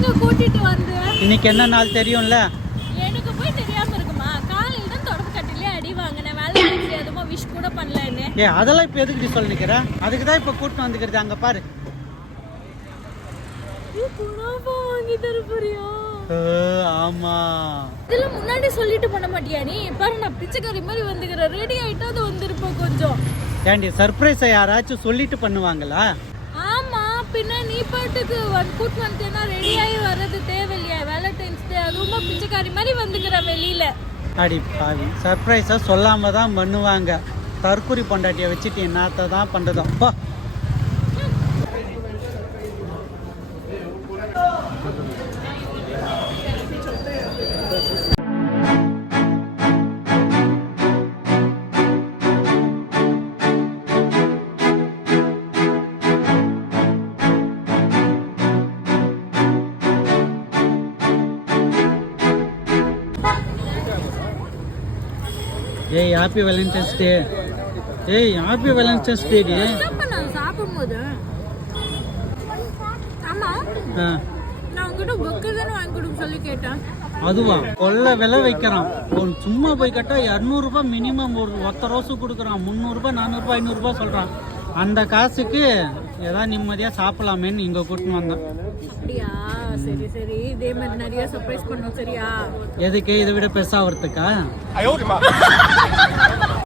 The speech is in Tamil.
எங்க கூட்டிட்டு வந்து இன்னைக்கு என்ன நாள் தெரியும்ல? எனக்கு போய் தெரியாம இருக்குமா? காலையில தான் தொடப்பு கட்டிலே அடி வாங்கினேன். வேலை எதுவும் விஷ் கூட பண்ணலன்னு. அதெல்லாம் இப்ப எதுக்கு சொல்ல நிக்கிற? அதுக்கு தான் இப்ப கூட்டு வந்துக்கிறது. அங்க பாரு. வாங்கி தர போறியா? ஆமா. இதெல்லாம் முன்னாடி சொல்லிட்டு பண்ண மாட்டியா நீ? பாரு நான் பிச்சைக்காரி மாதிரி வந்துக்கிறேன். ரெடி ஆயிட்டா அது வந்திருப்போம் கொஞ்சம். ஏண்டி சர்ப்ரைஸை யாராச்சும் சொல்லிட்டு பண்ணுவாங்களா? ஆமா, பின்ன நீ பாட்டுக்கு கூட்டு வந்துட்டேன்னா ரெடி ஆகி வர்றது தேவையில்லையா? வேலண்டைன்ஸ் டே அதுவும் பிச்சைக்காரி மாதிரி வந்துக்கிற வெளியில. அடி பாவி, சர்ப்ரைஸா சொல்லாம தான் பண்ணுவாங்க. தற்கொலை பொண்டாட்டியை வச்சுட்டு என்னத்த தான் பண்றதோ. போ. ஏய் ஹாப்பி வேலண்டைன்ஸ் டே. ஏய் ஹாப்பி வேலண்டைன்ஸ் டே டி. நான் சாப்பிடும்போது ஆமா நான் உங்ககிட்ட புக்கு தானே வாங்கி கொடுக்க சொல்லி கேட்டேன். அதுவா? கொள்ள விலை வைக்கிறான். சும்மா போய் கேட்டா 200 ரூபாய் மினிமம். ஒத்த ரோஸு கொடுக்குறான். 300 ரூபாய் 400 ரூபாய் 500 ரூபாய் சொல்றான். அந்த காசுக்கு ஏதாவது நிம்மதியா சாப்பிடலாமேன்னு இங்க கூட்டின்னு வந்தேன். அப்படியா? சரி சரி, இதே மாதிரி நிறைய சர்ப்ரைஸ் பண்ணோம். சரியா? எதுக்கு? இதை விட பெருசா வரதுக்கா?